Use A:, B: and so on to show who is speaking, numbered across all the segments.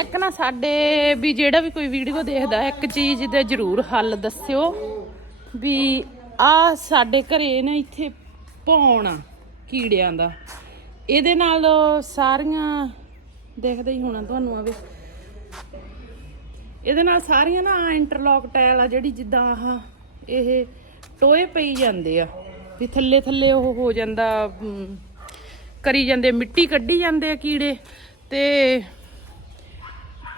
A: ਇੱਕ ਨਾ ਸਾਡੇ ਵੀ ਜਿਹੜਾ ਵੀ ਕੋਈ ਵੀਡੀਓ ਦੇਖਦਾ, ਇੱਕ ਚੀਜ਼ ਦਾ ਜ਼ਰੂਰ ਹੱਲ ਦੱਸਿਓ ਵੀ ਆ ਸਾਡੇ ਘਰੇ ਨਾ ਇੱਥੇ ਭੌਣ ਆ ਕੀੜਿਆਂ ਦਾ। ਇਹਦੇ ਨਾਲ ਸਾਰੀਆਂ, ਦੇਖਦੇ ਹੀ ਹੋਣਾ ਤੁਹਾਨੂੰ ਆਵੇ ਇਹਦੇ ਨਾਲ ਸਾਰੀਆਂ ਨਾ ਇੰਟਰਲੌਕ ਟਾਇਲ ਆ ਜਿਹੜੀ ਜਿੱਦਾਂ ਆਹ ਇਹ ਟੋਏ ਪਈ ਜਾਂਦੇ ਆ, ਵੀ ਥੱਲੇ ਥੱਲੇ ਉਹ ਹੋ ਜਾਂਦਾ ਕਰੀ ਜਾਂਦੇ, ਮਿੱਟੀ ਕੱਢੀ ਜਾਂਦੇ ਆ ਕੀੜੇ ਤੇ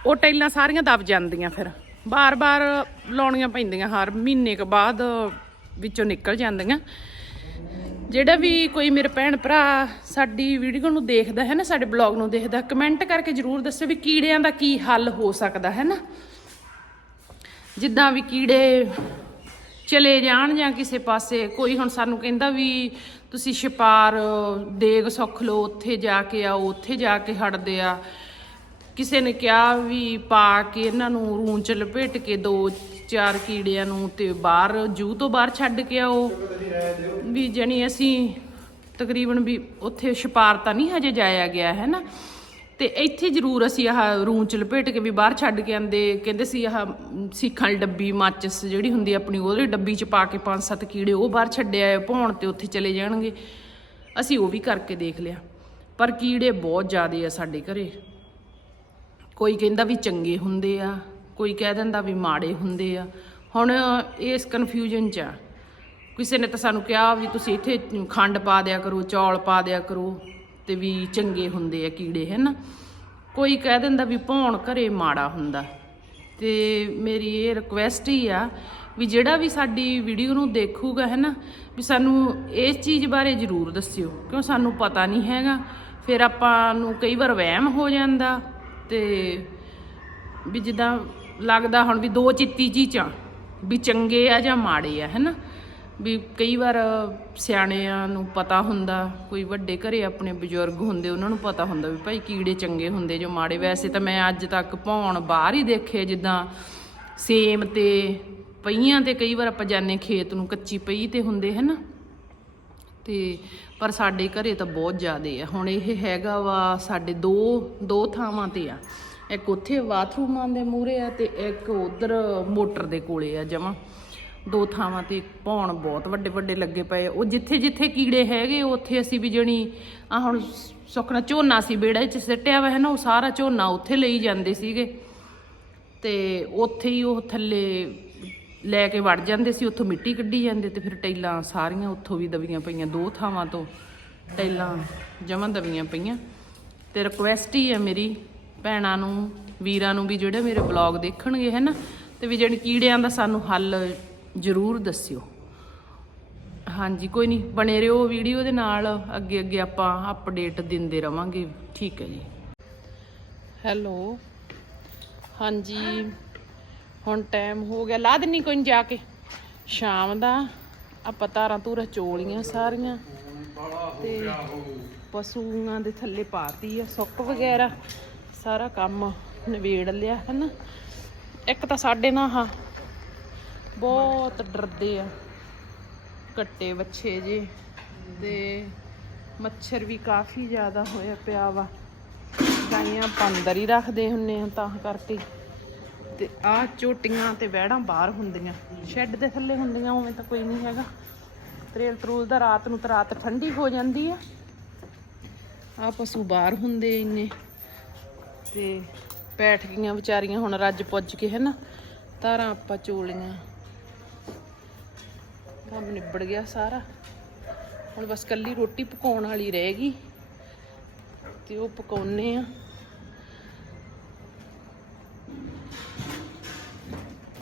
A: ਉਹ ਟਾਈਲਾਂ ਸਾਰੀਆਂ ਦਬ ਜਾਂਦੀਆਂ ਫਿਰ। ਬਾਰ-ਬਾਰ ਲਾਉਣੀਆਂ ਪੈਂਦੀਆਂ ਹਰ ਮਹੀਨੇ ਕੁ ਬਾਅਦ ਵਿੱਚੋਂ ਨਿਕਲ ਜਾਂਦੀਆਂ। ਜਿਹੜਾ ਵੀ ਕੋਈ ਮੇਰੇ ਭੈਣ ਭਰਾ ਸਾਡੀ ਵੀਡੀਓ ਨੂੰ ਦੇਖਦਾ ਹੈ ਨਾ, ਸਾਡੇ ਬਲੌਗ ਨੂੰ ਦੇਖਦਾ, ਕਮੈਂਟ ਕਰਕੇ ਜਰੂਰ ਦੱਸਿਓ ਵੀ ਕੀੜਿਆਂ ਦਾ ਕੀ ਹੱਲ ਹੋ ਸਕਦਾ ਹੈ ਨਾ। ਜਿੱਦਾਂ ਵੀ ਕੀੜੇ ਚਲੇ ਜਾਣ ਜਾਂ ਕਿਸੇ ਪਾਸੇ, ਕੋਈ ਹੁਣ ਸਾਨੂੰ ਕਹਿੰਦਾ ਵੀ ਤੁਸੀਂ ਛਪਾਰ, ਦੇਗ ਸੁੱਖ ਲਓ, ਉੱਥੇ ਜਾ ਕੇ ਆਓ, ਉੱਥੇ ਜਾ ਕੇ ਹਟਦੇ ਆ। ਕਿਸੇ ਨੇ ਕਿਹਾ ਵੀ ਪਾ ਕੇ ਇਹਨਾਂ ਨੂੰ ਰੂੰ ਚ ਲਪੇਟ ਕੇ ਦੋ ਚਾਰ ਕੀੜਿਆਂ ਨੂੰ ਤੇ ਬਾਹਰ ਜੂ ਤੋਂ ਬਾਹਰ ਛੱਡ ਕੇ ਆਓ। ਵੀ ਜਣੀ ਅਸੀਂ ਤਕਰੀਬਨ ਵੀ ਉੱਥੇ ਛਪਾਰ ਤਾਂ ਨਹੀਂ ਹਜੇ ਜਾਇਆ ਗਿਆ, ਹੈ ਨਾ? ਤੇ ਇੱਥੇ ਜ਼ਰੂਰ ਅਸੀਂ ਆਹ ਰੂੰ ਚ ਲਪੇਟ ਕੇ ਵੀ ਬਾਹਰ ਛੱਡ ਕੇ ਆਂਦੇ। ਕਹਿੰਦੇ ਸੀ ਆਹ ਸੀਖਾਂ ਵਾਲੀ ਡੱਬੀ ਮਾਚਿਸ ਜਿਹੜੀ ਹੁੰਦੀ ਆਪਣੀ, ਉਹਦੇ ਡੱਬੀ ਚ ਪਾ ਕੇ ਪੰਜ ਸੱਤ ਕੀੜੇ ਉਹ ਬਾਹਰ ਛੱਡਿਆ ਭੌਣ ਤੇ ਉੱਥੇ ਚਲੇ ਜਾਣਗੇ। ਅਸੀਂ ਉਹ ਵੀ ਕਰਕੇ ਦੇਖ ਲਿਆ। ਪਰ ਕੀੜੇ ਬਹੁਤ ਜ਼ਿਆਦੇ ਆ ਸਾਡੇ ਘਰੇ। ਕੋਈ ਕਹਿੰਦਾ ਵੀ ਚੰਗੇ ਹੁੰਦੇ ਆ, ਕੋਈ ਕਹਿ ਦਿੰਦਾ ਵੀ ਮਾੜੇ ਹੁੰਦੇ ਆ। ਹੁਣ ਇਸ ਕਨਫਿਊਜ਼ਨ ਚ ਆ। ਕਿਸੇ ਨੇ ਤਾਂ ਸਾਨੂੰ ਕਿਹਾ ਵੀ ਤੁਸੀਂ ਇੱਥੇ ਖੰਡ ਪਾ ਦਿਆ ਕਰੋ, ਚੌਲ ਪਾ ਦਿਆ ਕਰੋ ਤੇ ਵੀ ਚੰਗੇ ਹੁੰਦੇ ਆ ਕੀੜੇ ਹੈ ਕੋਈ ਕਹਿ ਦਿੰਦਾ ਵੀ ਭੌਣ ਘਰੇ ਮਾੜਾ ਹੁੰਦਾ। ਤੇ ਮੇਰੀ ਇਹ ਰਿਕੁਐਸਟ ਹੀ ਆ ਵੀ ਜਿਹੜਾ ਵੀ ਸਾਡੀ ਵੀਡੀਓ ਨੂੰ ਦੇਖੂਗਾ ਹੈ ਨਾ ਵੀ ਸਾਨੂੰ ਇਸ ਚੀਜ਼ ਬਾਰੇ ਜ਼ਰੂਰ ਦੱਸਿਓ। ਕਿਉਂ? ਸਾਨੂੰ ਪਤਾ ਨਹੀਂ ਹੈਗਾ। ਫਿਰ ਆਪਾਂ ਨੂੰ ਕਈ ਵਾਰ ਵਹਿਮ ਹੋ ਜਾਂਦਾ। ਤੇ ਵੀ ਜਿੱਦਾਂ ਲੱਗਦਾ ਹੁਣ ਵੀ ਦੋ ਚਿੱਤੀ ਚੀਜ਼ਾਂ ਵੀ ਚੰਗੇ ਆ ਜਾਂ ਮਾੜੇ ਆ, ਹੈਨਾ? ਵੀ ਕਈ ਵਾਰ ਸਿਆਣਿਆਂ ਨੂੰ ਪਤਾ ਹੁੰਦਾ, ਕੋਈ ਵੱਡੇ ਘਰੇ ਆਪਣੇ ਬਜ਼ੁਰਗ ਹੁੰਦੇ, ਉਹਨਾਂ ਨੂੰ ਪਤਾ ਹੁੰਦਾ ਵੀ ਭਾਈ ਕੀੜੇ ਚੰਗੇ ਹੁੰਦੇ ਜੋ ਮਾੜੇ। ਵੈਸੇ ਤਾਂ ਮੈਂ ਅੱਜ ਤੱਕ ਭੌਣ ਬਾਹਰ ਹੀ ਦੇਖੇ ਜਿੱਦਾਂ ਸੇਮ ਤੇ ਪਈਆਂ ਤੇ ਕਈ ਵਾਰ ਆਪਾਂ ਜਾਂਦੇ ਖੇਤ ਨੂੰ ਕੱਚੀ ਪਈ ਤੇ ਹੁੰਦੇ ਹੈ ਨਾ ਤੇ ਪਰ ਸਾਡੇ ਘਰੇ ਤਾਂ ਬਹੁਤ ਜ਼ਿਆਦੇ ਆ। ਹੁਣ ਇਹ ਹੈਗਾ ਵਾ ਸਾਡੇ ਦੋ ਦੋ ਥਾਵਾਂ ਤੇ ਆ। ਇੱਕ ਉੱਥੇ ਬਾਥਰੂਮਾਂ ਦੇ ਮੂਹਰੇ ਆ ਤੇ ਇੱਕ ਉਧਰ ਮੋਟਰ ਦੇ ਕੋਲੇ ਆ ਜਮਾਂ। ਦੋ ਥਾਵਾਂ ਤੇ ਭੌਣ ਬਹੁਤ ਵੱਡੇ ਵੱਡੇ ਲੱਗੇ ਪਏ ਉਹ ਜਿੱਥੇ ਜਿੱਥੇ ਕੀੜੇ ਹੈਗੇ, ਉੱਥੇ ਅਸੀਂ ਵੀ ਜਣੀ ਆ ਹੁਣ ਸੁਖਣਾ ਝੋਨਾ ਸੀ ਬੇੜਾ ਚ ਸਿੱਟਿਆ ਵਾ ਹੈ ਨਾ, ਉਹ ਸਾਰਾ ਝੋਨਾ ਉੱਥੇ ਲਈ ਜਾਂਦੇ ਸੀਗੇ। ਤੇ ਉੱਥੇ ਹੀ ਉਹ ਥੱਲੇ ਲੈ ਕੇ ਵੜ ਜਾਂਦੇ ਸੀ, ਉੱਥੋਂ ਮਿੱਟੀ ਕੱਢੀ ਜਾਂਦੇ ਤੇ ਫਿਰ ਟੈਲਾਂ ਸਾਰੀਆਂ ਉੱਥੋਂ ਵੀ ਦਬੀਆਂ ਪਈਆਂ, ਦੋ ਥਾਵਾਂ ਤੋਂ ਟੈਲਾਂ ਜਮਾਂ ਦਵੀਆਂ ਪਈਆਂ। ਤੇ ਰਿਕੁਐਸਟ ਹੀ ਹੈ ਮੇਰੀ ਭੈਣਾਂ ਨੂੰ, ਵੀਰਾਂ ਨੂੰ ਵੀ ਜਿਹੜੇ ਮੇਰੇ ਬਲੌਗ ਦੇਖਣਗੇ ਹੈ ਨਾ ਤੇ ਵੀ ਜਿਹੜੇ ਕੀੜਿਆਂ ਦਾ ਸਾਨੂੰ ਹੱਲ ਜ਼ਰੂਰ ਦੱਸਿਓ। ਹਾਂਜੀ, ਕੋਈ ਨਹੀਂ, ਬਣੇ ਰਹੋ ਵੀਡੀਓ ਦੇ ਨਾਲ ਅੱਗੇ ਅੱਗੇ ਆਪਾਂ ਅਪਡੇਟ ਦਿੰਦੇ ਰਵਾਂਗੇ। ਠੀਕ ਹੈ ਜੀ। ਹੈਲੋ ਹਾਂਜੀ। ਹੁਣ ਟਾਈਮ ਹੋ ਗਿਆ, ਲਾ ਦਿੰਨੀ ਕੋਈ ਨੀ ਜਾ ਕੇ। ਸ਼ਾਮ ਦਾ, ਆਪਾਂ ਤਾਰਾਂ ਤੂਰਾਂ ਚੋਲੀਆਂ ਸਾਰੀਆਂ ਤੇ ਪਸ਼ੂਆਂ ਦੇ ਥੱਲੇ ਪਾਤੀ ਆ, ਸੁੱਕ ਵਗੈਰਾ, ਸਾਰਾ ਕੰਮ ਨਵੇੜ ਲਿਆ, ਹਨਾ? ਇੱਕ ਤਾਂ ਸਾਡੇ ਨਾਲ ਹਾਂ ਬਹੁਤ ਡਰਦੇ ਆ ਕੱਟੇ ਵੱਛੇ ਜੇ ਤੇ ਮੱਛਰ ਵੀ ਕਾਫੀ ਜ਼ਿਆਦਾ ਹੋਇਆ ਪਿਆ ਵਾ। ਗਾਈਆਂ ਆਪਾਂ ਹੀ ਰੱਖਦੇ ਹੁੰਨੇ ਆ ਤਾਂ ਕਰਕੇ। ਤੇ ਆਹ ਝੋਟੀਆਂ ਤੇ ਵਹਿੜਾਂ ਬਾਹਰ ਹੁੰਦੀਆਂ। ਸ਼ੈੱਡ ਦੇ ਥੱਲੇ ਹੁੰਦੀਆਂ, ਉਵੇਂ ਤਾਂ ਕੋਈ ਨਹੀਂ ਹੈਗਾ। ਤਰੇਲ ਤਰੂਲ ਦਾ ਰਾਤ ਨੂੰ ਤਾਂ ਰਾਤ ਠੰਡੀ ਹੋ ਜਾਂਦੀ ਆ। ਆ ਪਸ਼ੂ ਬਾਹਰ ਹੁੰਦੇ ਇੰਨੇ। ਤੇ ਬੈਠ ਗਈਆਂ ਵਿਚਾਰੀਆਂ ਹੁਣ ਰੱਜ ਪੁੱਜ ਕੇ ਹੈ ਨਾ ਤਾਰਾਂ ਆਪਾਂ ਚੋਲੀਆਂ। ਕੰਮ ਨਿਬੜ ਗਿਆ ਸਾਰਾ। ਹੁਣ ਬਸ ਕੱਲੀ ਰੋਟੀ ਪਕਾਉਣ ਵਾਲੀ ਰਹਿ ਗਈ। ਤੇ ਉਹ ਪਕਾਉਨੇ ਆ।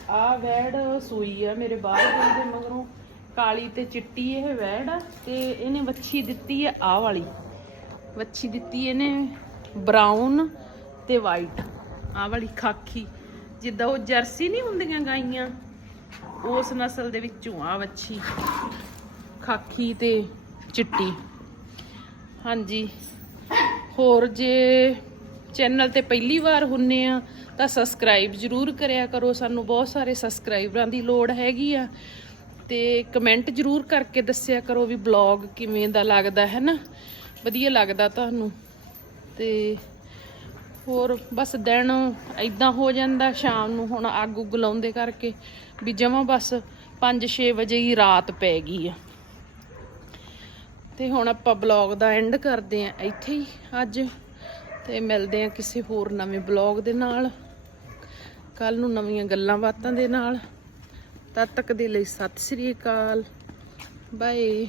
A: ਆ ਵੈੜ ਸੂਈ ਆ, ਮੇਰੇ ਬਾਹਰ ਦੇ ਮਗਰੋਂ ਕਾਲੀ ਤੇ ਚਿੱਟੀ ਇਹ ਵੈੜ ਆ ਤੇ ਇਹਨੇ ਵੱਛੀ ਦਿੱਤੀ ਆ ਆ ਵਾਲੀ। ਵੱਛੀ ਦਿੱਤੀ ਇਹਨੇ ਬਰਾਊਨ ਤੇ ਵਾਈਟ ਆ ਵਾਲੀ ਖਾਕੀ ਜਿੱਦਾਂ ਉਹ ਜਰਸੀ ਨਹੀਂ ਹੁੰਦੀਆਂ ਗਾਈਆਂ, ਉਸ ਨਸਲ ਦੇ ਵਿੱਚੋਂ ਆ ਵੱਛੀ। ਖਾਕੀ ਤੇ ਚਿੱਟੀ। ਹਾਂਜੀ। ਹੋਰ ਜੇ ਚੈਨਲ ਤੇ ਪਹਿਲੀ ਵਾਰ ਹੁੰਨੇ ਆ ਤਾਂ ਸਬਸਕ੍ਰਾਈਬ ਜਰੂਰ ਕਰਿਆ ਕਰੋ, ਸਾਨੂੰ ਬਹੁਤ ਸਾਰੇ ਸਬਸਕ੍ਰਾਈਬਰਾਂ ਦੀ ਲੋੜ ਹੈਗੀ ਆ। ਤੇ ਕਮੈਂਟ ਜਰੂਰ ਕਰਕੇ ਦੱਸਿਆ ਕਰੋ ਵੀ ਬਲੌਗ ਕਿਵੇਂ ਦਾ ਲੱਗਦਾ ਹੈ ਨਾ ਵਧੀਆ ਲੱਗਦਾ ਤੁਹਾਨੂੰ। ਤੇ ਹੋਰ ਬਸ ਦਿਨ ਇਦਾਂ ਹੋ ਜਾਂਦਾ, ਸ਼ਾਮ ਨੂੰ ਹੁਣ ਅੱਗ ਉੱਗ ਲਾਉਂਦੇ ਕਰਕੇ ਵੀ ਜਮਾਂ ਬਸ 5-6 ਵਜੇ ਹੀ ਰਾਤ ਪੈ ਗਈ ਆ। ਤੇ ਹੁਣ ਆਪਾਂ ਬਲੌਗ ਦਾ ਐਂਡ ਕਰਦੇ ਆ ਇੱਥੇ ਹੀ ਅੱਜ। ਤੇ ਮਿਲਦੇ ਆ ਕਿਸੇ ਹੋਰ ਨਵੇਂ ਬਲੌਗ ਦੇ ਨਾਲ। ਕੱਲ ਨੂੰ ਨਵੀਆਂ ਗੱਲਾਂ ਬਾਤਾਂ ਦੇ ਨਾਲ। ਤਦ ਤੱਕ ਦੇ ਲਈ ਸਤਿ ਸ੍ਰੀ ਅਕਾਲ। ਬਾਏ